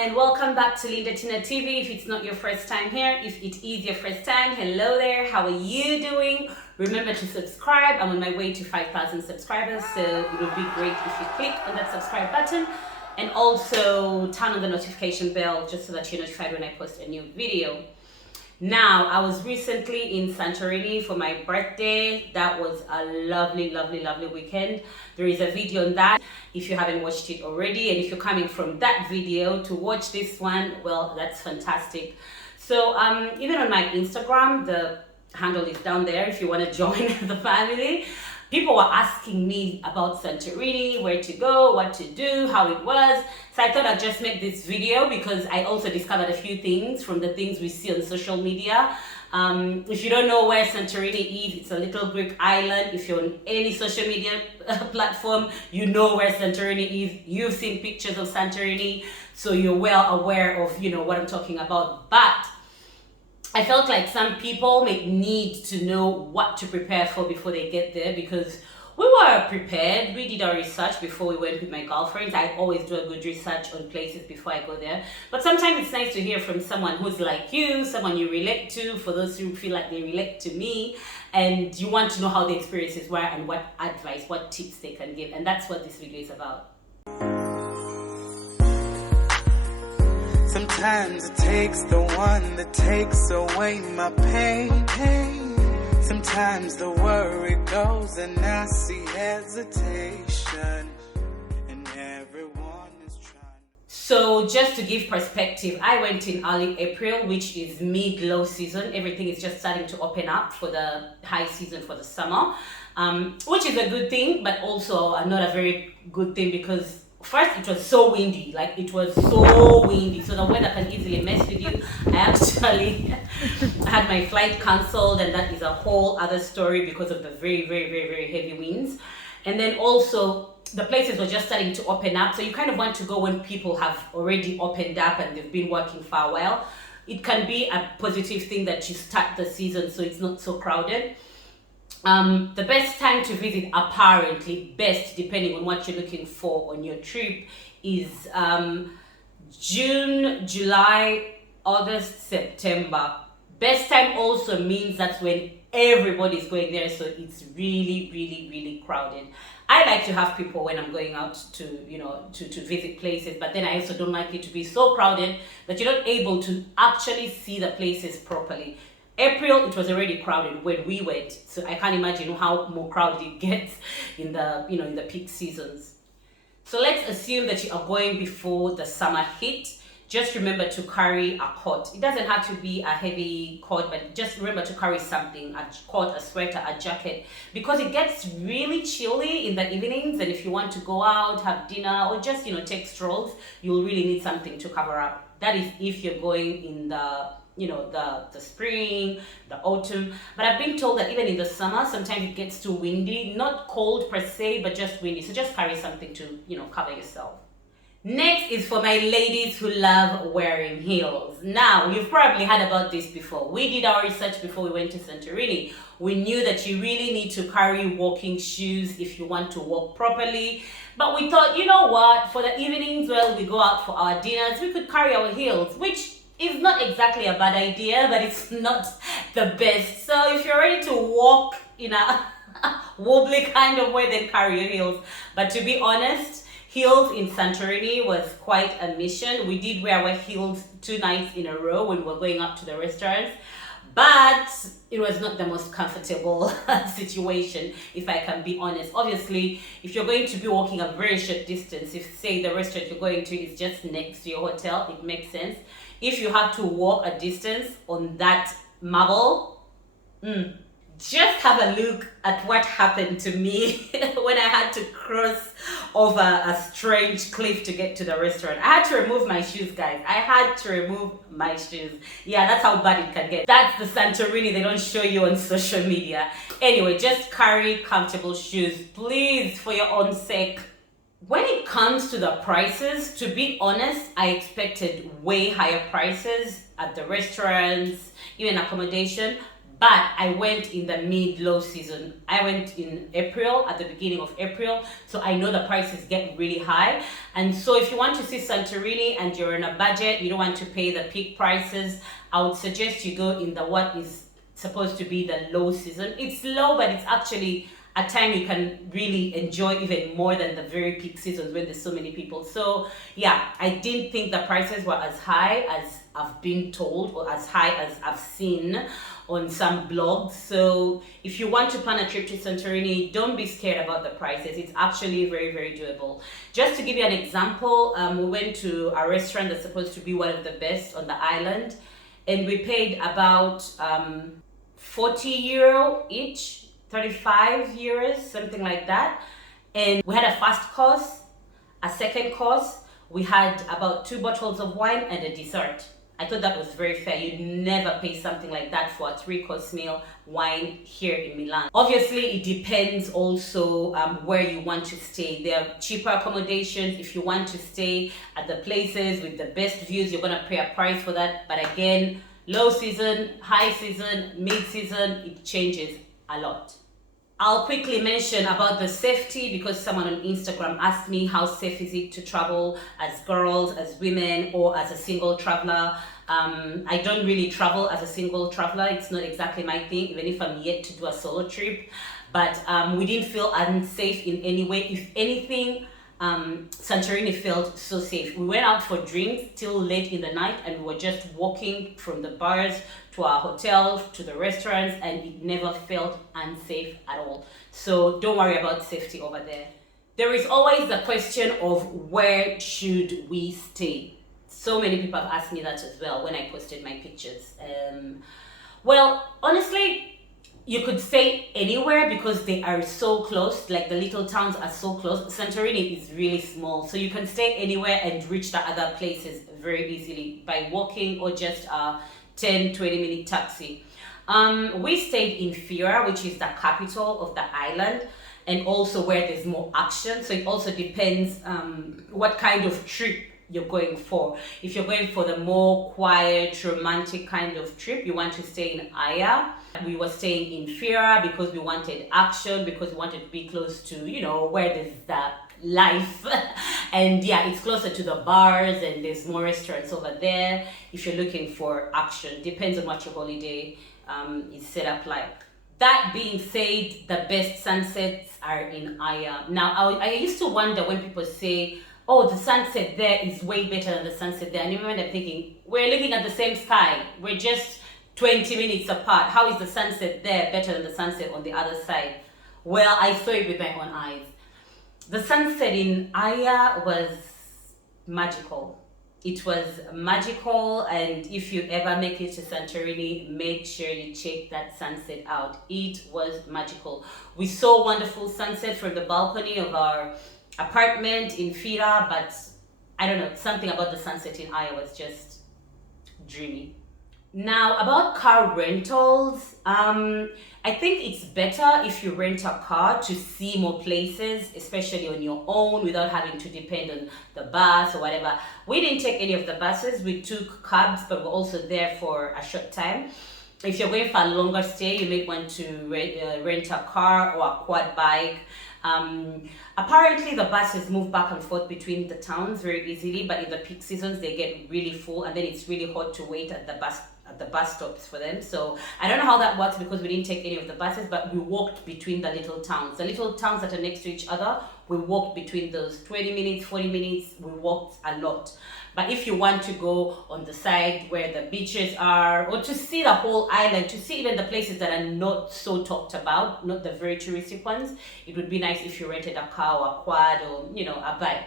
and welcome back to Linda Tina TV. If it's not your first time here, if it is your first time, hello there, how are you doing? Remember to subscribe. I'm on my way to 5,000 subscribers, so it would be great if you click on that subscribe button and also turn on the notification bell just so that you're notified when I post a new video. Now, I was recently in Santorini for my birthday. That was a lovely weekend. There is a video on that if you haven't watched it already, and if you're coming from that video to watch this one, well, that's fantastic. So even on my Instagram, the handle is down there if you want to join the family. People were asking me about Santorini, where to go, what to do, how it was. So I thought I'd just make this video because I also discovered a few things from the things we see on social media. If you don't know where Santorini is, it's a little Greek island. If you're on any social media platform, you know where Santorini is. You've seen pictures of Santorini, so you're well aware of, what I'm talking about. But I felt like some people may need to know what to prepare for before they get there, because we were prepared. We did our research before we went with my girlfriends. I always do a good research on places before I go there. But sometimes it's nice to hear from someone who's like you, someone you relate to, for those who feel like they relate to me, and you want to know how the experiences were and what advice, what tips they can give. And that's what this video is about. Sometimes it takes the one that takes away my pain. Sometimes the worry goes and I see hesitation, and everyone is trying. So just to give perspective, I went in early April, which is mid-low season. Everything is just starting to open up for the high season for the summer, which is a good thing, but also not a very good thing, because first, it was so windy, so the weather can easily mess with you. I actually had my flight cancelled, and that is a whole other story because of the very heavy winds. And then also, the places were just starting to open up, so you kind of want to go when people have already opened up and they've been working for a while. It can be a positive thing that you start the season so it's not so crowded. The best time to visit, apparently best depending on what you're looking for on your trip, is June, July, August, September. Best time also means that's when everybody's going there, so it's really crowded. I like to have people when I'm going out to visit places, but then I also don't like it to be so crowded that you're not able to actually see the places properly. April, it was already crowded when we went, so I can't imagine how more crowded it gets in the in the peak seasons. So let's assume that you are going before the summer heat. Just remember to carry a coat. It doesn't have to be a heavy coat, but just remember to carry something, a coat, a sweater, a jacket, because it gets really chilly in the evenings, and if you want to go out, have dinner, or just take strolls, you'll really need something to cover up. That is if you're going in the the spring, the autumn. But I've been told that even in the summer, sometimes it gets too windy, not cold per se, but just windy. So just carry something to, cover yourself. Next is for my ladies who love wearing heels. Now, you've probably heard about this before. We did our research before we went to Santorini. We knew that you really need to carry walking shoes if you want to walk properly. But we thought, you know what, for the evenings, well, we go out for our dinners, we could carry our heels, which is not exactly a bad idea, but it's not the best. So if you're ready to walk in a wobbly kind of way, then carry your heels. But to be honest, heels in Santorini was quite a mission. We did wear our heels 2 nights in a row when we were going up to the restaurants, but it was not the most comfortable situation, if I can be honest. Obviously, if you're going to be walking a very short distance, if say the restaurant you're going to is just next to your hotel, it makes sense. If you have to walk a distance on that marble, just have a look at what happened to me when I had to cross over a strange cliff to get to the restaurant. I had to remove my shoes, guys. I had to remove my shoes. Yeah, that's how bad it can get. That's the Santorini they don't show you on social media. Anyway, just carry comfortable shoes, please, for your own sake. When it comes to the prices, to be honest, I expected way higher prices at the restaurants, even accommodation. but I went in the mid-low season. I went in April, at the beginning of April, so I know the prices get really high. And so if you want to see Santorini and you're on a budget, you don't want to pay the peak prices, I would suggest you go in the what is supposed to be the low season. It's low, but it's actually a time you can really enjoy even more than the very peak seasons when there's so many people. So yeah, I didn't think the prices were as high as I've been told, or as high as I've seen on some blogs. So if you want to plan a trip to Santorini, don't be scared about the prices. It's actually very, very doable. Just to give you an example, we went to a restaurant that's supposed to be one of the best on the island, and we paid about 40 euro each, 35 euros, something like that. And we had a first course, a second course, we had about 2 bottles of wine and a dessert. I thought that was very fair. You'd never pay something like that for a 3-course meal, wine here in Milan. Obviously, it depends also where you want to stay. There are cheaper accommodations. If you want to stay at the places with the best views, you're gonna pay a price for that. But again, low season, high season, mid-season, it changes a lot. I'll quickly mention about the safety, because someone on Instagram asked me how safe is it to travel as girls, as women, or as a single traveler. I don't really travel as a single traveler. It's not exactly my thing, even if I'm yet to do a solo trip. But we didn't feel unsafe in any way. If anything, Santorini felt so safe. We went out for drinks till late in the night, and we were just walking from the bars to our hotels, to the restaurants, and it never felt unsafe at all. So don't worry about safety over there. There is always the question of where should we stay? So many people have asked me that as well when I posted my pictures. Well, honestly, you could stay anywhere because they are so close. Like, the little towns are so close. Santorini is really small, so you can stay anywhere and reach the other places very easily by walking or just a 10-20 minute taxi. We stayed in Fira, which is the capital of the island, and also where there's more action. So it also depends what kind of trip you're going for. If you're going for the more quiet, romantic kind of trip, you want to stay in Aya. We were staying in Fira because we wanted action, because we wanted to be close to, you know, where there's the life. And yeah, it's closer to the bars and there's more restaurants over there. If you're looking for action, depends on what your holiday is set up like. That being said, the best sunsets are in Aya. Now, I used to wonder when people say, oh, the sunset there is way better than the sunset there. And even when I'm thinking, we're looking at the same sky. We're just 20 minutes apart. How is the sunset there better than the sunset on the other side? Well, I saw it with my own eyes. The sunset in Aya was magical. It was magical, and if you ever make it to Santorini, make sure you check that sunset out. It was magical. We saw wonderful sunset from the balcony of our apartment in Fira, but I don't know, something about the sunset in Aya was just dreamy. Now, about car rentals, I think it's better if you rent a car to see more places, especially on your own, without having to depend on the bus or whatever. We didn't take any of the buses. We took cabs, but we're also there for a short time. If you're going for a longer stay, you may want to rent a car or a quad bike. Apparently the buses move back and forth between the towns very easily, but in the peak seasons they get really full, and then it's really hard to wait at the bus stops for them. So I don't know how that works because we didn't take any of the buses, but we walked between the little towns that are next to each other. We walked between those 20 minutes, 40 minutes. We walked a lot. But if you want to go on the side where the beaches are, or to see the whole island, to see even the places that are not so talked about, not the very touristic ones, it would be nice if you rented a car or a quad or, you know, a bike.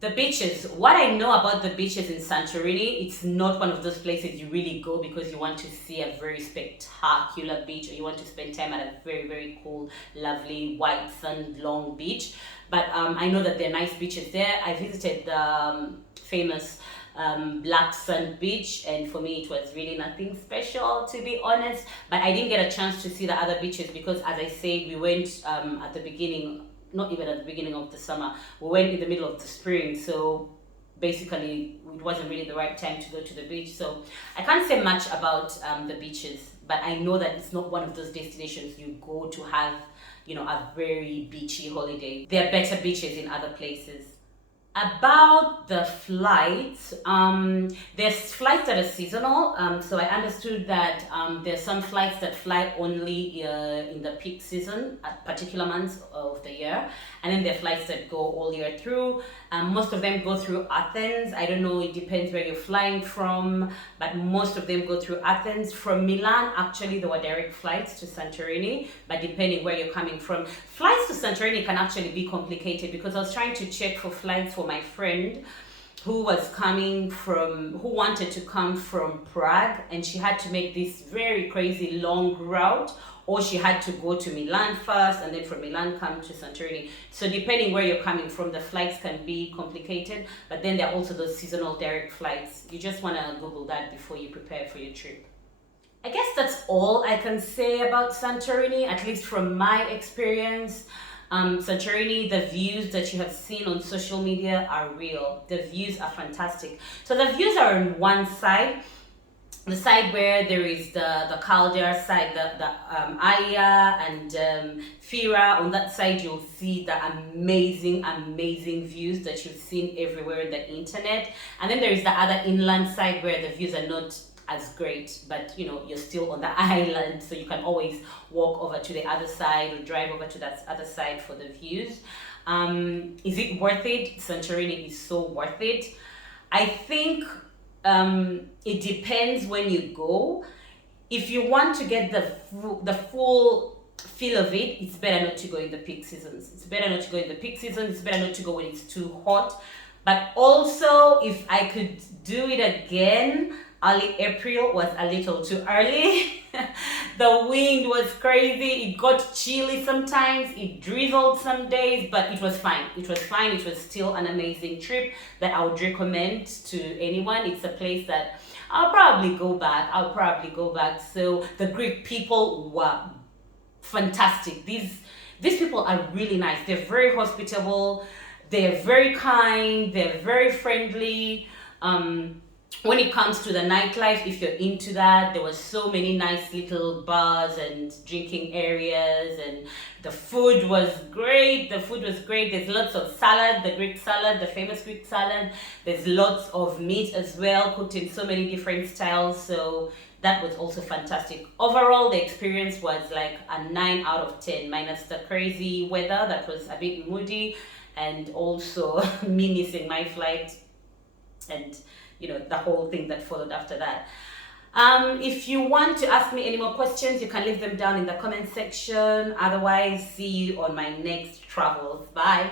The beaches. What I know about the beaches in Santorini, it's not one of those places you really go because you want to see a very spectacular beach, or you want to spend time at a very, very cool, lovely, white, sun-long beach. But I know that there are nice beaches there. I visited the famous black sand beach, and for me it was really nothing special, to be honest. But I didn't get a chance to see the other beaches because, as I said, we went at the beginning, not even at the beginning of the summer, we went in the middle of the spring, so basically it wasn't really the right time to go to the beach. So I can't say much about the beaches, but I know that it's not one of those destinations you go to have, a very beachy holiday. There are better beaches in other places. About the flights, there's flights that are seasonal. So I understood that there's some flights that fly only in the peak season at particular months of the year, and then there are flights that go all year through. Most of them go through Athens. I don't know, it depends where you're flying from, but most of them go through Athens. From Milan, actually, there were direct flights to Santorini, but depending where you're coming from. Flights to Santorini can actually be complicated, because I was trying to check for flights for my friend who wanted to come from Prague, and she had to make this very crazy long route, or she had to go to Milan first and then from Milan come to Santorini. So depending where you're coming from, the flights can be complicated, but then there are also those seasonal direct flights. You just want to Google that before you prepare for your trip. I guess that's all I can say about Santorini, at least from my experience. Santorini, the views that you have seen on social media are real. The views are fantastic. So the views are on one side, the side where there is the Caldera side, the Aya and Fira. On that side, you'll see the amazing views that you've seen everywhere on the internet. And then there is the other inland side where the views are not as great, but you're still on the island, so you can always walk over to the other side or drive over to that other side for the views. Is it worth it? Santorini is so worth it. I think it depends when you go. If you want to get the full feel of it, it's better not to go in the peak seasons. It's better not to go in the peak seasons. It's better not to go when it's too hot. But also, if I could do it again, early April was a little too early. The wind was crazy. It got chilly sometimes. It drizzled some days, but it was fine. It was fine. It was still an amazing trip that I would recommend to anyone. It's a place that I'll probably go back. So the Greek people were fantastic. These people are really nice. They're very hospitable. They're very kind. They're very friendly. When it comes to the nightlife, if you're into that, there were so many nice little bars and drinking areas, and the food was great. There's lots of salad, the Greek salad, the famous Greek salad. There's lots of meat as well, cooked in so many different styles. So that was also fantastic. Overall, the experience was like a 9 out of 10, minus the crazy weather that was a bit moody, and also me missing my flight, and the whole thing that followed after that. If you want to ask me any more questions, you can leave them down in the comment section. Otherwise, see you on my next travels. Bye.